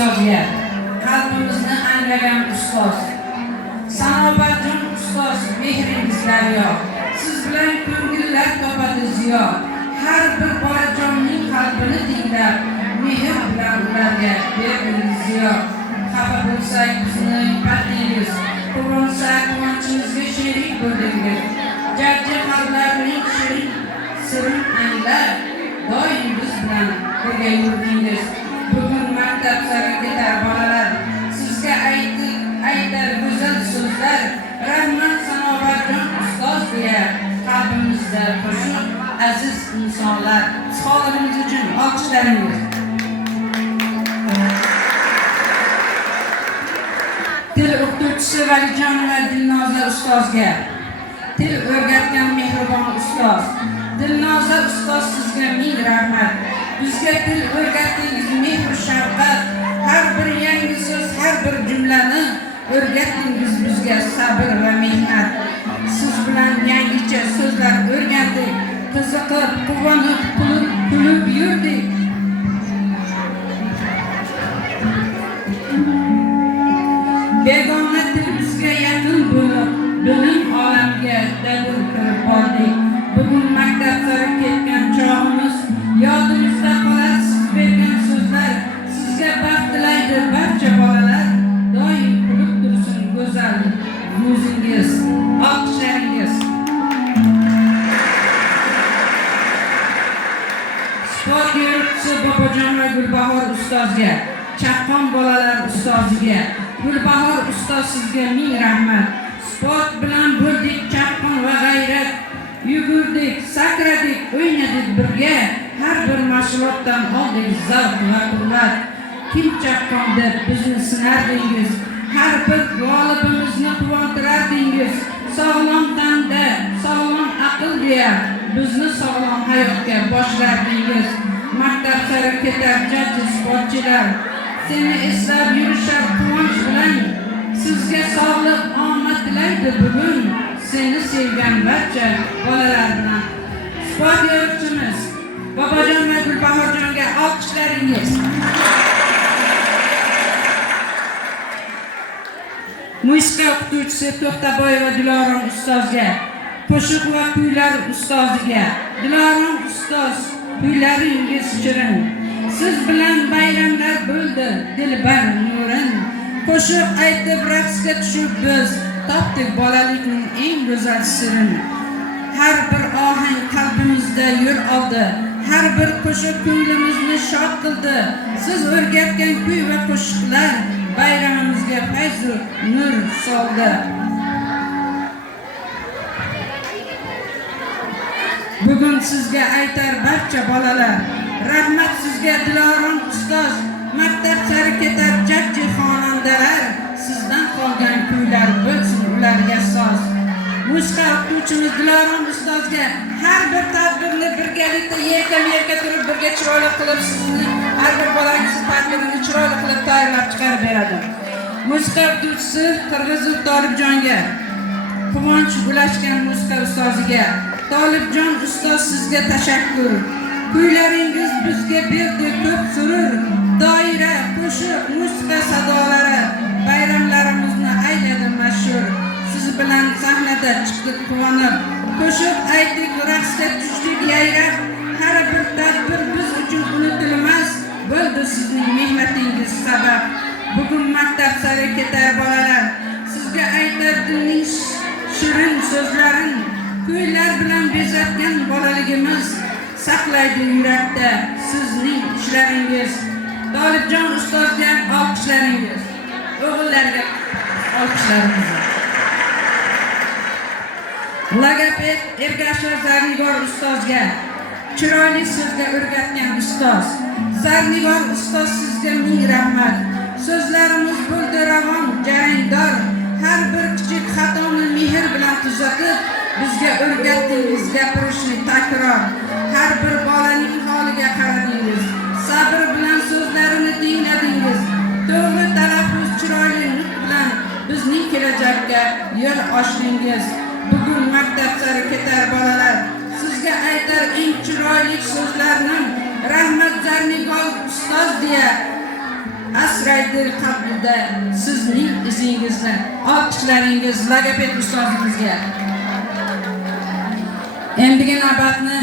ustozga, qalbimizni anglagan ustoz. Sanobarjon ustoz, mehringizlar yo'q. Siz bilan ko'ngillar topadi ziyo. Har bir bolajonning qalbini tinglab, mehr bilan ularga berdingiz ziyo. Xafa bo'lsak bizni patningiz, quvonsak quvonchimizga sherik bo'ldingiz. Jajji qalblarning shirin sirin anglab, doim biz bilan birga yurdingiz. Bugun maktab sari ketar bolalar, sizga aytar go'zal so'zlar. Rahmat Sanobarjon ustoz deya qalbimizda qo'shiq aziz insonlar. Sog'lig'imiz uchun olqishlaringiz. Til o'qituvchisi Valijonova Dilnoza ustozga, til o'rgatgan mehribon ustoz. Dilnoza ustoz, sizga ming rahmat. Bizga til o'rgatdingiz, mehr shafqat. Har bir yangi so'z, har bir jumlani o'rgatdingiz bizga sabr va mehnat. Siz bilan yangicha so'zlar o'rgandik, qiziqib, quvonib, kulib yurdik. Begona til bizga yaqin bo'lib, bilim olamiga dalil kirib oldik. Bugun maktab sari ketgan chog'imiz yodimizda qolar, siz bergan so'zlar. Sizga baxt tilaydi barcha bolalar. Doim kulib tursin go'zal yuzingiz, olqishlaringiz. Sport yo'lovchisi Bobojon va Gulbahor ustozga, chaqqon bolalar ustoziga, Gulbahor ustoz, sizga ming rahmat. Sport bilan bo'ldik chaqqon va g'ayrat. Yugurdik, sakradik, o'ynadik birga. Har bir mashg'ulotdan oldik zavq va quvvat. Kim chaqqon deb bizni sinardingiz. Har bir g'olibimizni quvontirardingiz. Sog'lom tanda, sog'lom aql deya bizni sog'lom hayotga boshlardingiz. Maktab sari ketar jajji sportchilar, seni eslab yurishar quvonch bilan. Sizga sog'lik, omad tilaydi bugun seni sevgan barcha bolalar bilan. Sport yo'lovchimiz Bobojon va Gulbahorjonga olqishlaringiz. Musiqa o'qituvchisi To'xtaboyeva Dilorom ustozga, qo'shiq va kuylar ustoziga. Dilorom ustoz, kuylaringiz shirin. Siz bilan bayramlar bo'ldi, dilbar nurin. Qo'shiq aytib raqsga tushib biz topdik bolalikning eng go'zal sirini. Har bir ohang qalbimizda yo'l oldi, har bir qo'shiq ko'nglimizni shod qildi. Siz o'rgatgan kuy va qo'shiqlar bayramimizga fayz va nur soldi. Bugun sizga aytar barcha bolalar, rahmat sizga Dilorom ustoz, maktab sari ketar jajji xonandalar. Sizdan qolgan kuylar bo'lsin ularga soz. Musiqa o'qituvchimiz Dilorom ustozga har bir tadbirni birgalikda yelka turib birga chiroyli qilib, sizni har bir bolangizni tadbirini chiroyli qilib tayyorlab chiqarib beradi. Musiqa o'qituvchisi Qirg'izov Tolibjonga, quvonch ulashgan musiqa ustoziga, Tolibjon ustoz, sizga tashakkur. Kuylaringiz bizga berdi ko'p surur. Doira, qo'shiq, musiqa sadolari bayramlarimizni ayladi mashhur. Siz bilan sahnada chiqdik quvonib, qo'shiq aytdik, raqsga tushdik yayrab. Har bir tadbir biz uchun unutilmas bo'ldi sizning mehnatingiz sabab. Bugun maktab sari ketar bolalar, sizga aytar dilning shirin so'zlarin. Kuylar bilan bezatgan bolaligimiz saqlaydi yurakda sizning ishlaringiz. Tolibjon ustozga olqishlaringiz. O'g'illarga olqishlaringiz. Logoped Ergashev Zarnigor ustozga, chiroyli so'zga o'rgatgan ustoz. Zarnigor ustoz, sizga ming rahmat. So'zlarimiz bo'ldi ravon, jarangdor. Har bir kichik xatoni mehr bilan tuzatib, bizga o'rgatdingiz gapirishni takror. Har bir bolaning holiga qaradingiz. Sabr bilan so'zlarini tingladingiz. To'g'ri talaffuz, chiroyli nutq bilan bizning kelajakka yo'l ochdingiz. Bugun maktab sari ketar bolalar, sizga aytar eng chiroyli so'zlarni rahmat Zarnigor ustoz deya asraydi qalbida sizning izingizni. Olqishlaringiz logoped ustozimizga. Endigi navbatni